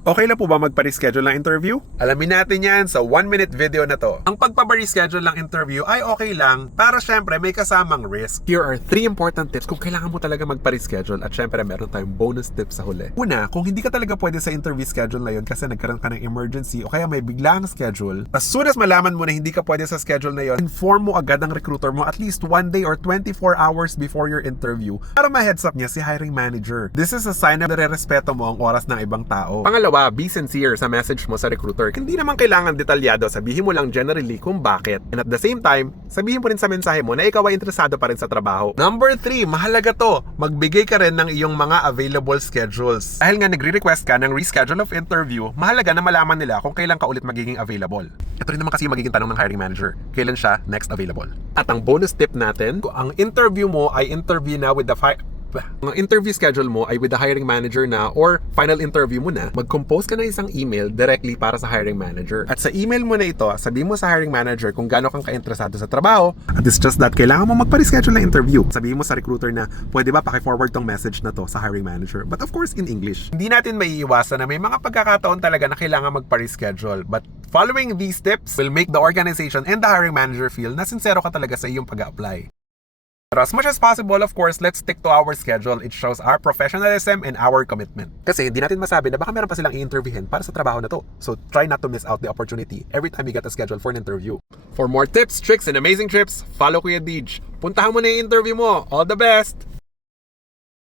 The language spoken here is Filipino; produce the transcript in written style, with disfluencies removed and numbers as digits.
Okay lang po ba magpa-reschedule ng interview? Alamin natin yan sa 1-minute video na to. Ang pagpa-reschedule ng interview ay okay lang para syempre may kasamang risk. Here are 3 important tips kung kailangan mo talaga magpa-reschedule at syempre meron tayong bonus tips sa huli. Una, kung hindi ka talaga pwede sa interview schedule na yun kasi nagkaroon ka ng emergency o kaya may biglang schedule, as soon as malaman mo na hindi ka pwede sa schedule na yun, inform mo agad ang recruiter mo at least 1 day or 24 hours before your interview para ma-heads up niya si hiring manager. This is a sign na nare-respeto mo ang oras ng ibang tao. Pangalawa, be sincere sa message mo sa recruiter. Hindi naman kailangan detalyado, sabihin mo lang generally kung bakit. And at the same time, sabihin mo rin sa mensahe mo na ikaw ay interesado pa rin sa trabaho. Number 3, mahalaga to. Magbigay ka rin ng iyong mga available schedules. Dahil nga nagre-request ka ng reschedule of interview, mahalaga na malaman nila kung kailan ka ulit magiging available. Ito rin naman kasi yung magiging tanong ng hiring manager. Kailan siya next available? At ang bonus tip natin, kung ang interview mo ay interview na with the ang interview schedule mo ay with the hiring manager na or final interview mo na, mag-compose ka ng isang email directly para sa hiring manager. At sa email mo na ito, sabihin mo sa hiring manager kung gaano kang ka-interesado sa trabaho. At it's just that kailangan mo magpa-reschedule na interview. Sabihin mo sa recruiter na pwede ba paki-forward tong message na to sa hiring manager. But of course in English. Hindi natin maiiwasan na may mga pagkakataon talaga na kailangan magpa-reschedule. But following these tips will make the organization and the hiring manager feel na sincero ka talaga sa iyong pag-a-apply. But as much as possible, of course, let's stick to our schedule. It shows our professionalism and our commitment. Kasi hindi natin masabi na baka meron pa silang i-interviewin para sa trabaho na to. So try not to miss out the opportunity every time you get a schedule for an interview. For more tips, tricks, and amazing trips, follow Kuya Deej. Puntahan mo na yung interview mo. All the best!